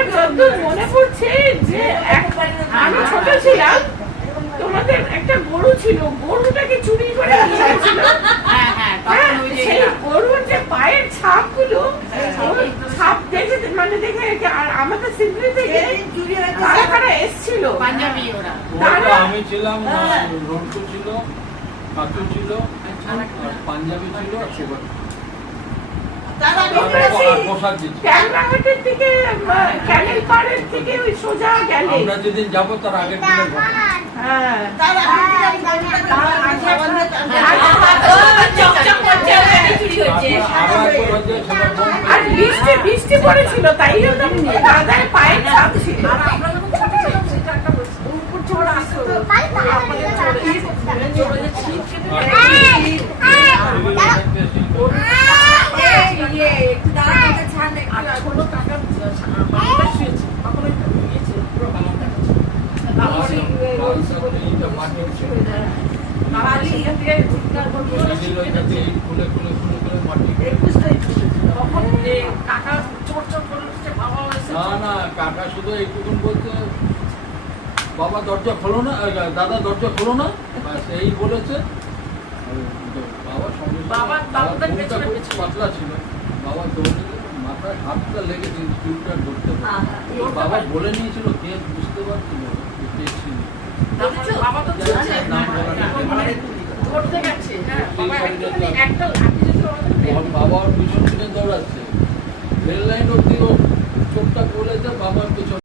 আমার যতদূর মনে পড়ছে যে আমি ছোট ছিলাম, তোমাদের একটা গরু ছিল, গরুটাকে চুরি করে নিয়ে গেছিল। সেই গরুর যে পায়ের ছাপ গুলো, ছাপ দেখে মানে দেখে আর আমাদের সিদ্ধি থেকে কারা কারা এসেছিল। আমি ছিলাম, রন্টু ছিল, কাকু ছিল, পাঞ্জাবি ছিল, আর সুগত। ট্যাংরাঘাটের থেকে ক্যানেল পাড়ের থেকে ওই সোজা গেলে আমরা যেদিন যাবো তার আগের দিনের ঘটনা। আর বৃষ্টি বৃষ্টি পড়েছিল, তাই দাদার পায়ের ছাপ ছিল। না কাকা শুধু এইটুকুন বলতে, বাবা দরজা খোলো না, দাদা দরজা খোলো না, এই বলেছে। বাবার পাতলা ছিল, বাবা দৌড়ে মাথায় হাতটা লেগেছে, টিউবটা ধরতে বাবা বলে নিয়েছিল, কে বুঝতে পারছিল বাবার পিছন পিছনে দৌড়াচ্ছে, রেল লাইন অব্দি চোখটা বলেছে, বাবার পিছন